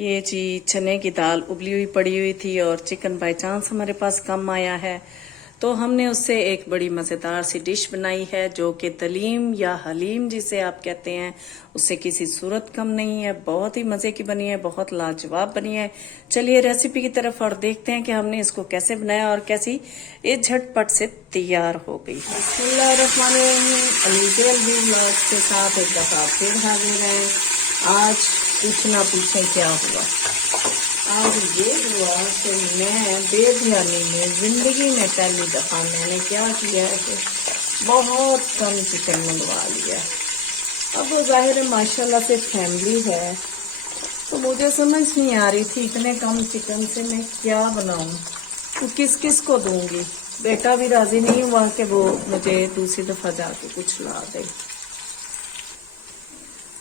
ये जी चने की दाल उबली हुई पड़ी हुई थी और चिकन बाय चांस हमारे पास कम आया है, तो हमने उससे एक बड़ी मज़ेदार सी डिश बनाई है जो कि दलीम या हलीम जिसे आप कहते हैं, उससे किसी सूरत कम नहीं है। बहुत ही मज़े की बनी है, बहुत लाजवाब बनी है। चलिए रेसिपी की तरफ और देखते हैं कि हमने इसको कैसे बनाया और कैसी ये झटपट से तैयार हो गई। के साथ एक दफा फिर हाजिर है। आज कुछ ना पूछें क्या हुआ। आज ये हुआ कि मैं बेध्यानी में जिंदगी में पहली दफा मैंने क्या किया है कि बहुत कम चिकन मंगवा लिया। अब वो जाहिर है माशाल्लाह से फैमिली है, तो मुझे समझ नहीं आ रही थी इतने कम चिकन से मैं क्या बनाऊं, तो किस किस को दूंगी। बेटा भी राजी नहीं हुआ कि वो मुझे दूसरी दफा जाके कुछ ला दे।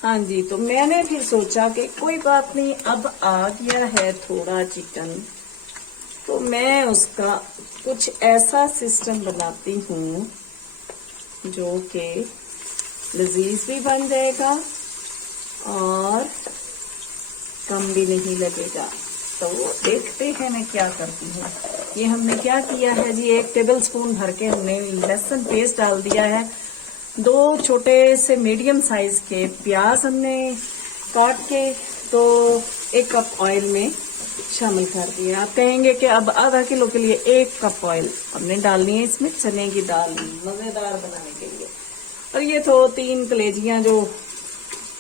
हाँ जी, तो मैंने फिर सोचा कि कोई बात नहीं, अब आ गया है थोड़ा चिकन, तो मैं उसका कुछ ऐसा सिस्टम बनाती हूँ जो कि लजीज भी बन जाएगा और कम भी नहीं लगेगा। तो देखते हैं मैं क्या करती हूँ। ये हमने क्या किया है जी, 1 टेबल स्पून भर के हमने लहसुन पेस्ट डाल दिया है। 2 छोटे से मीडियम साइज के प्याज हमने काट के तो 1 कप ऑयल में शामिल कर दिया। आप कहेंगे कि अब आधा किलो के लिए 1 कप ऑयल हमने डालनी है इसमें चने की दाल मजेदार बनाने के लिए। और ये तो 3 कलेजियां जो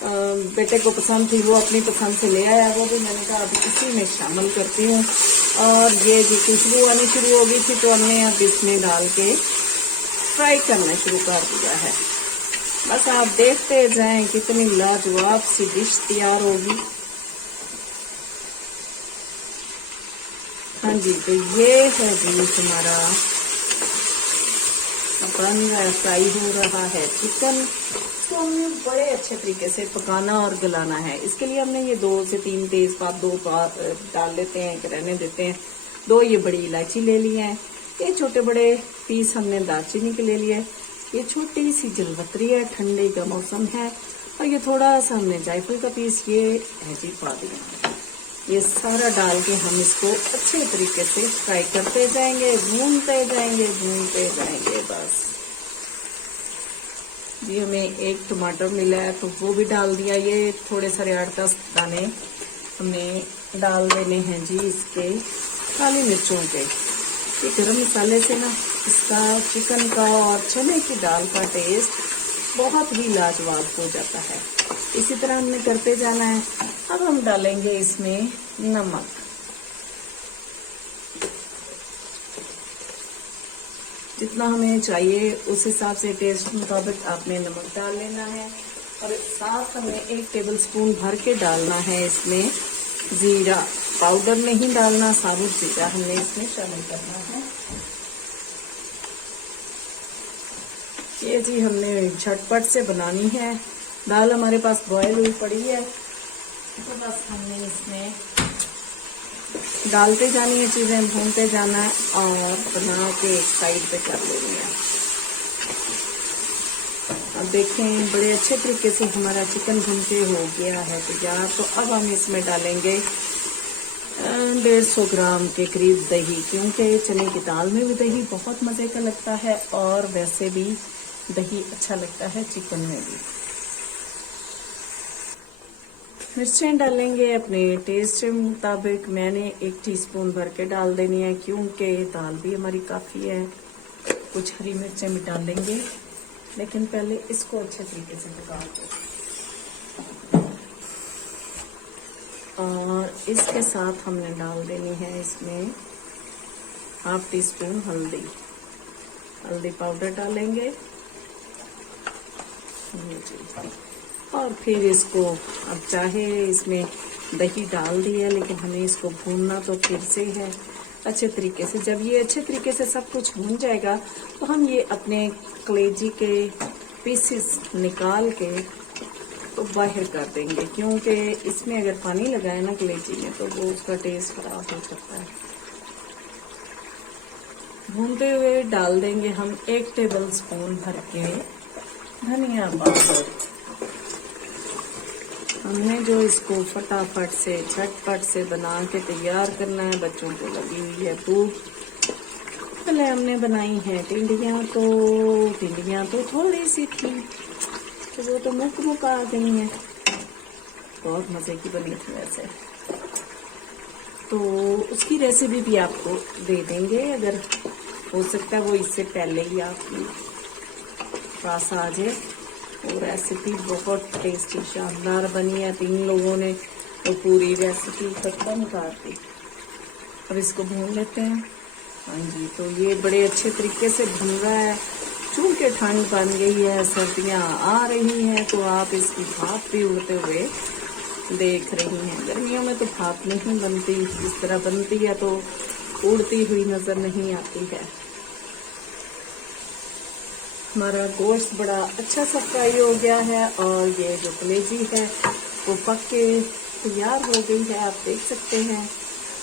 बेटे को पसंद थी वो अपनी पसंद से ले आया, वो भी मैंने कहा अब इसी में शामिल करती हूँ। और ये जो खुशबू आनी शुरू हो गई थी तो हमने अब इसमें डाल के फ्राई करना शुरू कर दिया है। बस आप देखते जाएं कितनी लाजवाब सी डिश तैयार होगी। हाँ जी, तो ये है जी हमारा बन रहा फ्राई हो रहा है चिकन। इसको हमें बड़े अच्छे तरीके से पकाना और गलाना है। इसके लिए हमने ये 2 से 3 तेजपात 2 डाल लेते हैं, रहने देते हैं। 2 ये बड़ी इलायची ले ली है। ये छोटे बड़े पीस हमने दालचीनी के ले लिए। ये छोटी सी जलवतरी है, ठंडे का मौसम है। और ये थोड़ा सा हमने जायफल का पीस ये है जी पा दिया। ये सारा डाल के हम इसको अच्छे तरीके से फ्राई करते जाएंगे, भूनते जाएंगे बस जी। हमें 1 टमाटर मिला है तो वो भी डाल दिया। ये थोड़े सारे 8-10 दाने हमने डाल देने हैं जी इसके काली मिर्चों के। ये गरम मसाले से ना इसका चिकन का और चने की दाल का टेस्ट बहुत ही लाजवाब हो जाता है। इसी तरह हमने करते जाना है। अब हम डालेंगे इसमें नमक। जितना हमें चाहिए उस हिसाब से टेस्ट मुताबिक आपने नमक डाल लेना है। और साथ हमें 1 टेबल स्पून भर के डालना है इसमें जीरा। पाउडर नहीं डालना, साबुत जीरा हमने इसमें शामिल करना है। ये जी हमने झटपट से बनानी है। दाल हमारे पास बॉयल हुई पड़ी है, तो बस हमने इसमें डालते जानी है चीजें, भूनते जाना है और बना के एक साइड पे कर लेनी है। अब देखें बड़े अच्छे तरीके से हमारा चिकन भून के हो गया है तैयार। तो अब हम इसमें डालेंगे 150 ग्राम के करीब दही, क्योंकि चने की दाल में भी दही बहुत मजे का लगता है और वैसे भी दही अच्छा लगता है चिकन में भी। मिर्चें डालेंगे अपने टेस्ट के मुताबिक। मैंने 1 टीस्पून भर के डाल देनी है क्योंकि दाल भी हमारी काफ़ी है। कुछ हरी मिर्चें भी डालेंगे, लेकिन पहले इसको अच्छे तरीके से पका दो। और इसके साथ हमने डाल देनी है इसमें 1/2 टीस्पून हल्दी पाउडर डालेंगे और फिर इसको, अब चाहे इसमें दही डाल दी है लेकिन हमें इसको भूनना तो फिर से है अच्छे तरीके से। जब ये अच्छे तरीके से सब कुछ भून जाएगा तो हम ये अपने कलेजी के पीसेस निकाल के तो बाहर कर देंगे, क्योंकि इसमें अगर पानी लगाए ना कलेजी में तो वो उसका टेस्ट खराब हो सकता है। भूनते हुए डाल देंगे हम 1 टेबल स्पून भर के धनिया पाउडर। हमने जो इसको फटाफट से झटपट से बना के तैयार करना है, बच्चों को लगी हुई है भूख। पहले हमने बनाई है टिंडियाँ, तो टिंडियाँ तो थोड़ी सी थी तो वो तो मुक आ गई हैं। बहुत मज़े की बनी थी वैसे, तो उसकी रेसिपी भी आपको दे देंगे, अगर हो सकता है वो इससे पहले ही आपके पास आ जाए। वो रेसिपी बहुत टेस्टी शानदार बनी है, 3 लोगों ने तो पूरी रेसिपी खत्म कर दी। अब इसको भून लेते हैं। हाँ जी, तो ये बड़े अच्छे तरीके से भुन रहा है। चूंकि ठंड बन गई है, सर्दियाँ आ रही हैं, तो आप इसकी भाप भी उड़ते हुए देख रही हैं। गर्मियों में तो भाप नहीं बनती, इस तरह बनती है तो उड़ती हुई नजर नहीं आती है। हमारा गोश्त बड़ा अच्छा सा फ्राई हो गया है और ये जो कलेजी है वो पक के तैयार हो गई है, आप देख सकते हैं।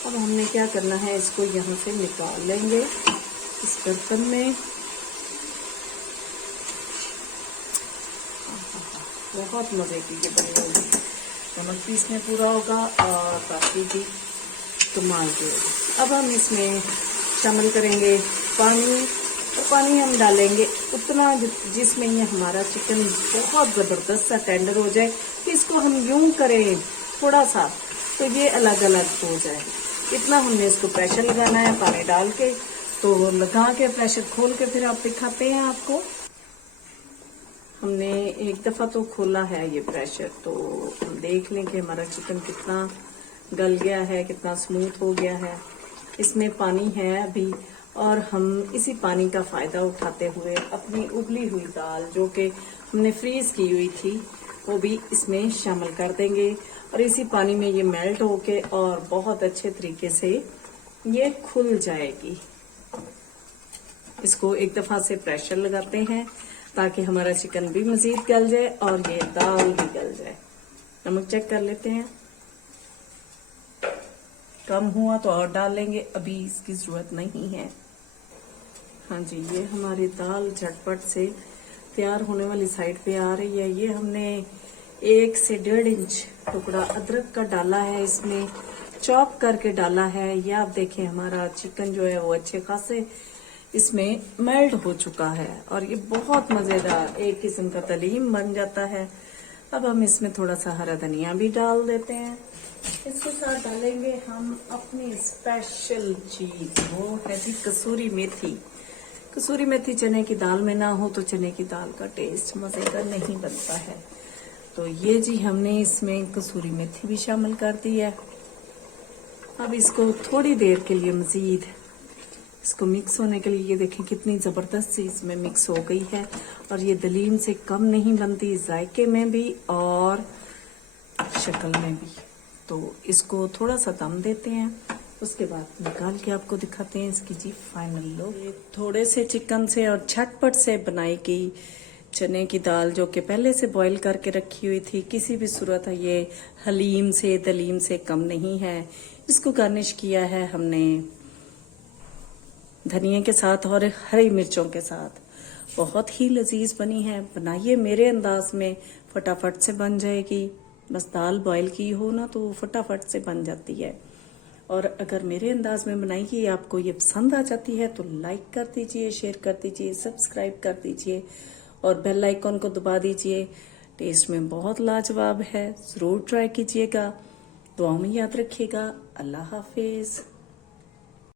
अब हमने क्या करना है, इसको यहाँ से निकाल लेंगे इस बर्तन में। बहुत मज़े की ये बनी होगी, नमक भी इसमें पूरा होगा और बाकी भी कमाल की होगी। अब हम इसमें शामिल करेंगे पानी, तो पानी हम डालेंगे उतना जिसमें ये हमारा चिकन बहुत ज़बरदस्त सा टेंडर हो जाए। इसको हम यूं करें थोड़ा सा तो ये अलग अलग हो जाए, इतना हमने इसको प्रेशर लगाना है पानी डाल के। तो लगा के प्रेशर खोल के फिर आप दिखाते हैं आपको। हमने एक दफ़ा तो खोला है ये प्रेशर, तो हम देख लें कि हमारा चिकन कितना गल गया है, कितना स्मूथ हो गया है। इसमें पानी है अभी, और हम इसी पानी का फ़ायदा उठाते हुए अपनी उबली हुई दाल जो कि हमने फ्रीज़ की हुई थी वो भी इसमें शामिल कर देंगे, और इसी पानी में ये मेल्ट होके और बहुत अच्छे तरीके से ये खुल जाएगी। इसको एक दफ़ा से प्रेशर लगाते हैं ताकि हमारा चिकन भी मज़ीद गल जाए और ये दाल भी गल जाए। नमक चेक कर लेते हैं, कम हुआ तो और डाल लेंगे, अभी इसकी ज़रूरत नहीं है। हाँ जी, ये हमारी दाल झटपट से तैयार होने वाली साइड पे आ रही है। ये हमने 1 से 1.5 इंच टुकड़ा अदरक का डाला है, इसमें चॉप करके डाला है। ये आप देखें हमारा चिकन जो है वो अच्छे खासे इसमें मेल्ट हो चुका है और ये बहुत मज़ेदार एक किस्म का तलीम बन जाता है। अब हम इसमें थोड़ा सा हरा धनिया भी डाल देते हैं। इसके साथ डालेंगे हम अपनी स्पेशल चीज, वो है जी कसूरी मेथी। कसूरी मेथी चने की दाल में ना हो तो चने की दाल का टेस्ट मज़ेदार नहीं बनता है। तो ये जी हमने इसमें कसूरी मेथी भी शामिल कर दी है। अब इसको थोड़ी देर के लिए मज़ीद इसको मिक्स होने के लिए, ये देखें कितनी ज़बरदस्त सी इसमें मिक्स हो गई है और ये दलीम से कम नहीं बनती जायके में भी और शक्ल में भी। तो इसको थोड़ा सा दम देते हैं, उसके बाद निकाल के आपको दिखाते हैं इसकी जी फाइनल लुक। थोड़े से चिकन से और झटपट से बनाई गई चने की दाल जो कि पहले से बॉईल करके रखी हुई थी, किसी भी सूरत ये हलीम से दलीम से कम नहीं है। इसको गार्निश किया है हमने धनिया के साथ और हरी मिर्चों के साथ। बहुत ही लजीज बनी है, बनाइए मेरे अंदाज में, फटाफट से बन जाएगी। बस दाल बॉईल की हो ना तो फटाफट से बन जाती है। और अगर मेरे अंदाज में बनाइए आपको ये पसंद आ जाती है तो लाइक कर दीजिए, शेयर कर दीजिए, सब्सक्राइब कर दीजिए और बेल आइकॉन को दबा दीजिए। टेस्ट में बहुत लाजवाब है, ज़रूर ट्राई कीजिएगा। दुआ में याद रखिएगा। अल्लाह हाफिज़।